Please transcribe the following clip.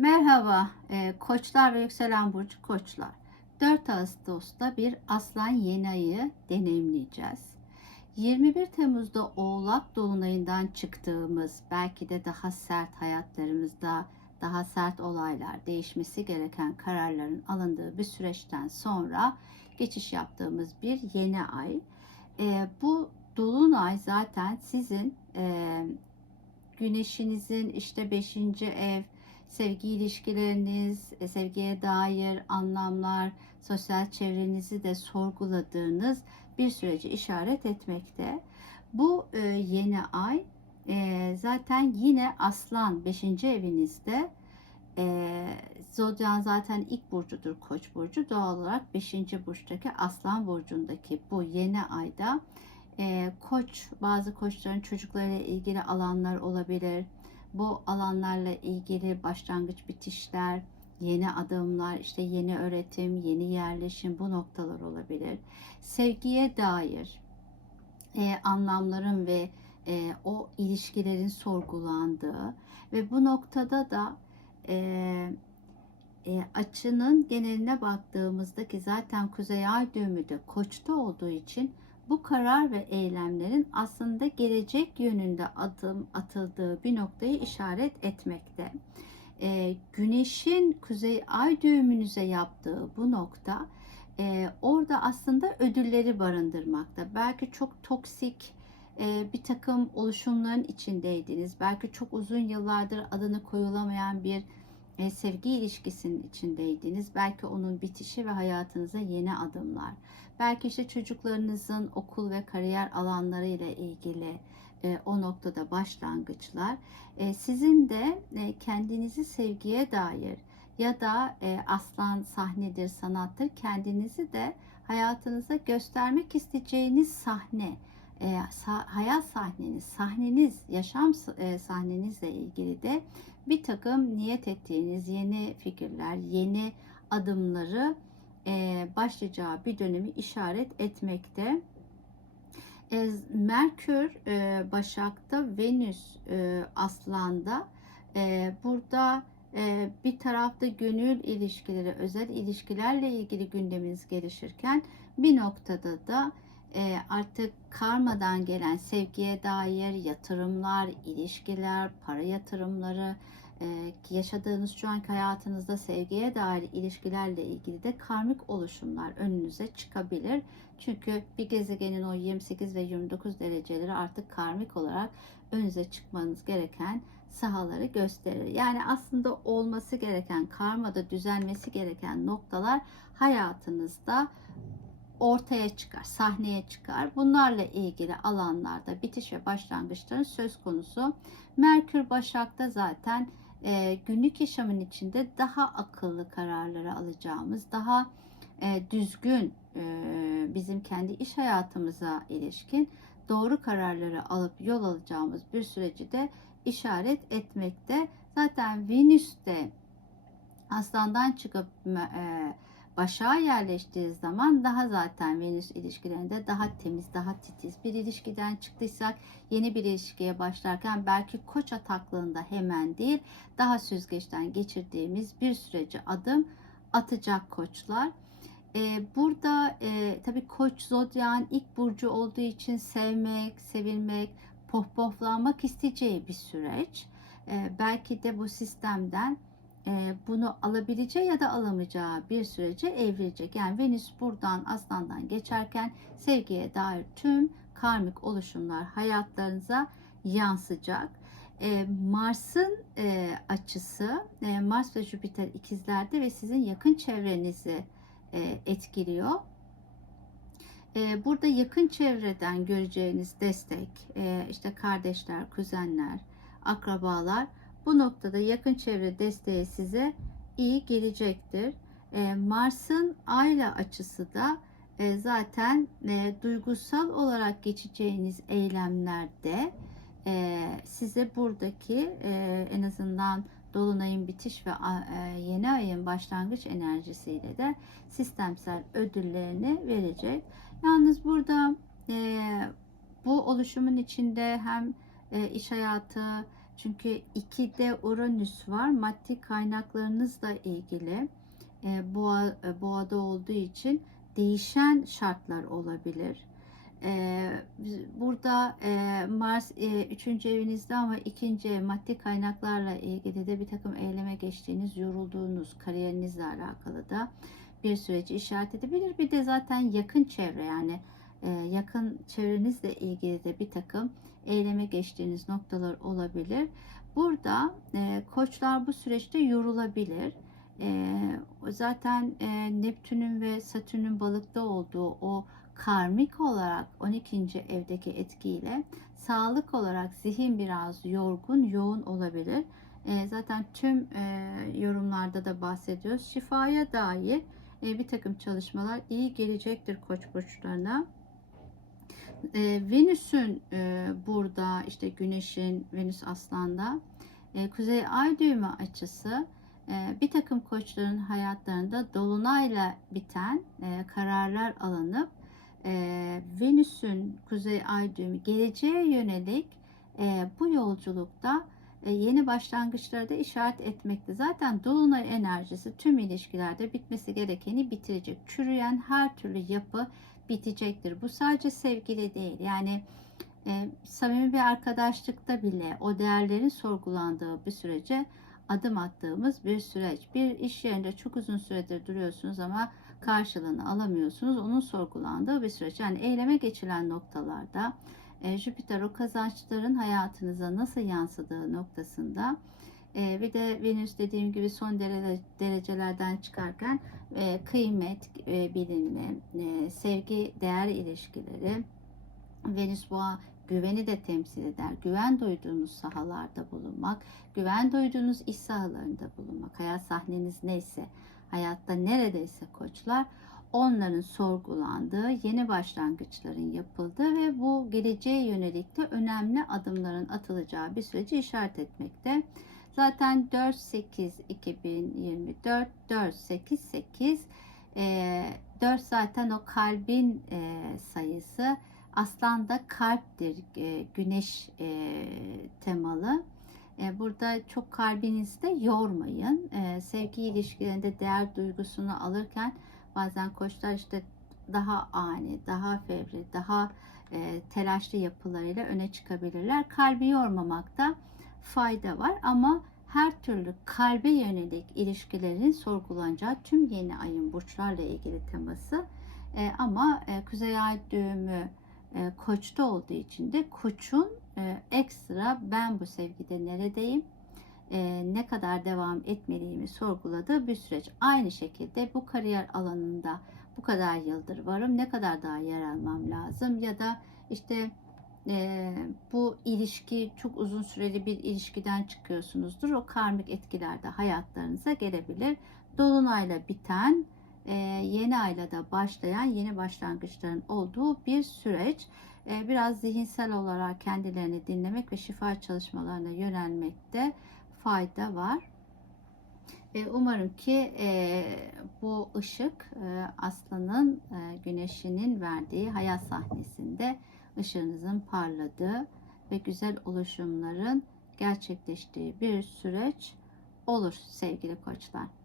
Merhaba e, koçlar ve yükselen burcu koçlar. 4 Ağustos'ta bir aslan yeni ayı deneyimleyeceğiz. 21 Temmuz'da Oğlak Dolunay'ından çıktığımız belki de daha sert hayatlarımızda daha sert olaylar, değişmesi gereken kararların alındığı bir süreçten sonra geçiş yaptığımız bir yeni ay. E, bu Dolunay zaten sizin e, güneşinizin işte 5. ev, sevgi ilişkileriniz, e, sevgiye dair anlamlar, sosyal çevrenizi de sorguladığınız bir süreci işaret etmekte. Bu e, yeni ay e, zaten yine Aslan 5. evinizde. Zodyan zaten ilk burcudur Koç burcu. Doğal olarak 5. burçtaki Aslan burcundaki bu yeni ayda koç bazı koçların çocuklarıyla ilgili alanlar olabilir bu alanlarla ilgili başlangıç bitişler, yeni adımlar, işte yeni öğretim, yeni yerleşim bu noktalar olabilir. Sevgiye dair e, anlamların ve e, o ilişkilerin sorgulandığı ve bu noktada da e, e, açının geneline baktığımızda ki zaten Kuzey Ay düğümü de koçta olduğu için bu karar ve eylemlerin aslında gelecek yönünde adım atıldığı bir noktayı işaret etmekte. E, güneşin kuzey ay düğümünüze yaptığı bu nokta e, orada aslında ödülleri barındırmakta. Belki çok toksik e, bir takım oluşumların içindeydiniz. Belki çok uzun yıllardır adını koyulamayan bir e, sevgi ilişkisinin içindeydiniz. Belki onun bitişi ve hayatınıza yeni adımlar. Belki işte çocuklarınızın okul ve kariyer alanları ile ilgili e, o noktada başlangıçlar. E, sizin de e, kendinizi sevgiye dair ya da e, aslan sahnedir, sanattır kendinizi de hayatınıza göstermek isteyeceğiniz sahne, e, sah- hayat sahneniz, sahneniz, yaşam e, sahnenizle ilgili de bir takım niyet ettiğiniz yeni fikirler, yeni adımları e, başlayacağı bir dönemi işaret etmekte. E, Merkür e, Başak'ta, Venüs e, Aslan'da. E, burada e, bir tarafta gönül ilişkileri, özel ilişkilerle ilgili gündeminiz gelişirken bir noktada da artık karmadan gelen sevgiye dair yatırımlar, ilişkiler, para yatırımları, e, yaşadığınız şu anki hayatınızda sevgiye dair ilişkilerle ilgili de karmik oluşumlar önünüze çıkabilir. Çünkü bir gezegenin o 28 ve 29 dereceleri artık karmik olarak önünüze çıkmanız gereken sahaları gösterir. Yani aslında olması gereken, karmada düzelmesi gereken noktalar hayatınızda ortaya çıkar, sahneye çıkar. Bunlarla ilgili alanlarda bitiş ve başlangıçların söz konusu. Merkür Başak'ta zaten e, günlük yaşamın içinde daha akıllı kararları alacağımız, daha e, düzgün e, bizim kendi iş hayatımıza ilişkin doğru kararları alıp yol alacağımız bir süreci de işaret etmekte. Zaten Venüs de aslandan çıkıp e, başa yerleştiği zaman daha zaten Venüs ilişkilerinde daha temiz, daha titiz bir ilişkiden çıktıysak yeni bir ilişkiye başlarken belki koç ataklığında hemen değil daha süzgeçten geçirdiğimiz bir süreci adım atacak koçlar. Ee, burada e, tabii koç zodyan ilk burcu olduğu için sevmek, sevilmek, pohpohlanmak isteyeceği bir süreç. Ee, belki de bu sistemden bunu alabileceği ya da alamayacağı bir sürece evrilecek. Yani Venüs buradan aslandan geçerken sevgiye dair tüm karmik oluşumlar hayatlarınıza yansıyacak. E, Mars'ın e, açısı Mars ve Jüpiter ikizlerde ve sizin yakın çevrenizi etkiliyor. Burada yakın çevreden göreceğiniz destek, işte kardeşler, kuzenler, akrabalar bu noktada yakın çevre desteği size iyi gelecektir. E, Mars'ın ayla açısı da e, zaten e, duygusal olarak geçeceğiniz eylemlerde e, size buradaki e, en azından dolunayın bitiş ve e, yeni ayın başlangıç enerjisiyle de sistemsel ödüllerini verecek. Yalnız burada e, bu oluşumun içinde hem e, iş hayatı, çünkü 2'de Uranüs var. Maddi kaynaklarınızla ilgili e, boğa, e, boğada olduğu için değişen şartlar olabilir. E, burada e, Mars 3. evinizde ama 2. ev maddi kaynaklarla ilgili de bir takım eyleme geçtiğiniz, yorulduğunuz kariyerinizle alakalı da bir süreci işaret edebilir. Bir de zaten yakın çevre yani e, yakın çevrenizle ilgili de bir takım eyleme geçtiğiniz noktalar olabilir. Burada e, koçlar bu süreçte yorulabilir. E, zaten e, Neptün'ün ve Satürn'ün balıkta olduğu o karmik olarak 12. evdeki etkiyle sağlık olarak zihin biraz yorgun, yoğun olabilir. Zaten tüm yorumlarda da bahsediyoruz. Şifaya dair e, bir takım çalışmalar iyi gelecektir koç burçlarına. E, Venüs'ün e, burada işte Güneş'in Venüs Aslan'da e, Kuzey Ay düğümü açısı e, bir takım koçların hayatlarında dolunayla biten e, kararlar alınıp e, Venüs'ün Kuzey Ay düğümü geleceğe yönelik e, bu yolculukta yeni başlangıçları da işaret etmekte. Zaten dolunay enerjisi tüm ilişkilerde bitmesi gerekeni bitirecek. Çürüyen her türlü yapı bitecektir. Bu sadece sevgili değil. Yani e, samimi bir arkadaşlıkta bile o değerlerin sorgulandığı bir sürece adım attığımız bir süreç. Bir iş yerinde çok uzun süredir duruyorsunuz ama karşılığını alamıyorsunuz. Onun sorgulandığı bir süreç. Yani eyleme geçilen noktalarda e, Jüpiter o kazançların hayatınıza nasıl yansıdığı noktasında e, bir de Venüs dediğim gibi son derece, derecelerden çıkarken e, kıymet e, bilinme, e, sevgi, değer ilişkileri, Venüs boğa güveni de temsil eder. Güven duyduğunuz sahalarda bulunmak, güven duyduğunuz iş sahalarında bulunmak, hayat sahneniz neyse, hayatta neredeyse koçlar onların sorgulandığı, yeni başlangıçların yapıldığı ve bu geleceğe yönelik de önemli adımların atılacağı bir süreci işaret etmekte. Zaten 4-8-2024, 4-8-8, 4 zaten o kalbin e, sayısı. Aslan da kalptir, e, güneş e, temalı. Burada çok kalbinizde yormayın. Sevgi ilişkilerinde değer duygusunu alırken bazen koçlar işte daha ani, daha fevri, daha e, telaşlı yapılarıyla öne çıkabilirler. Kalbi yormamakta fayda var ama her türlü kalbe yönelik ilişkilerin sorgulanacağı tüm yeni ayın burçlarla ilgili teması. E, ama e, Kuzey Ay düğümü e, koçta olduğu için de koçun e, ekstra ben bu sevgide neredeyim, e, ne kadar devam etmeliyimi sorguladığı bir süreç. Aynı şekilde bu kariyer alanında bu kadar yıldır varım, ne kadar daha yer almam lazım ya da işte e, bu ilişki çok uzun süreli bir ilişkiden çıkıyorsunuzdur. O karmik etkiler de hayatlarınıza gelebilir. Dolunayla biten e, yeni ayla da başlayan yeni başlangıçların olduğu bir süreç. E, biraz zihinsel olarak kendilerini dinlemek ve şifa çalışmalarına yönelmekte fayda var. E, umarım ki e, bu ışık e, aslanın e, güneşinin verdiği hayat sahnesinde ışığınızın parladığı ve güzel oluşumların gerçekleştiği bir süreç olur sevgili koçlar.